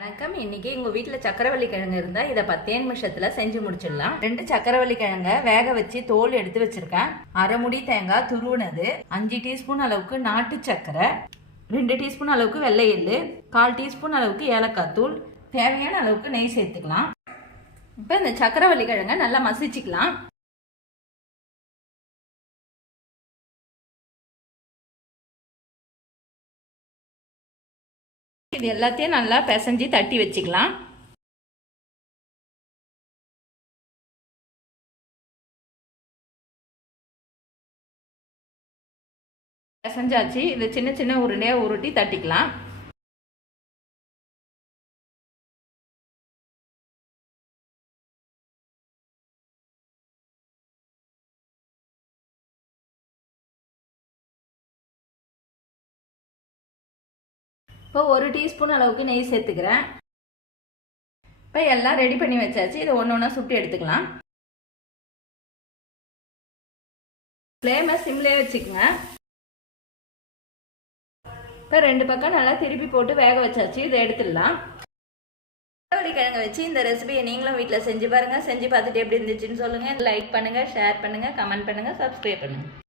வணக்கம். இன்னைக்கு உங்க வீட்டில் சக்கரவள்ளி கிழங்கு இருந்தா இதை பத்தே நிமிஷத்துல செஞ்சு முடிச்சிடலாம். ரெண்டு சக்கரவள்ளி கிழங்க வேக வச்சு தோல் எடுத்து வச்சிருக்கேன். அரை முடி தேங்காய் துருவுனது அஞ்சு டீஸ்பூன் அளவுக்கு நாட்டு சர்க்கரை ரெண்டு டீஸ்பூன் அளவுக்கு வெள்ளை எள்ளு கால் டீஸ்பூன் அளவுக்கு ஏலக்காய் தூள் தேவையான அளவுக்கு நெய் சேர்த்துக்கலாம். இப்போ இந்த சக்கரவள்ளி கிழங்க நல்லா மசிச்சுக்கலாம். இது எல்லாத்தையும் நல்லா பிசைஞ்சு தட்டி வச்சுக்கலாம். பிசைஞ்சாச்சு. இதை சின்ன சின்ன உருண்டையாக உருட்டி தட்டிக்கலாம். இப்போ ஒரு டீஸ்பூன் அளவுக்கு நெய் சேர்த்துக்கிறேன். இப்போ எல்லாம் ரெடி பண்ணி வச்சாச்சு. இதை ஒன்று ஒன்றா சுட்டு எடுத்துக்கலாம். ஃப்ளேமை சிம்லேயே வச்சுக்கோங்க. இப்போ ரெண்டு பக்கம் நல்லா திருப்பி போட்டு வேக வச்சாச்சு. இதை எடுத்துடலாம். கிழங்கு வச்சு இந்த ரெசிபியை நீங்களும் வீட்டில் செஞ்சு பாருங்கள் செஞ்சு பார்த்துட்டு எப்படி இருந்துச்சுன்னு சொல்லுங்கள் லைக் பண்ணுங்கள் ஷேர் பண்ணுங்கள் கமெண்ட் பண்ணுங்கள் சப்ஸ்கிரைப் பண்ணுங்கள்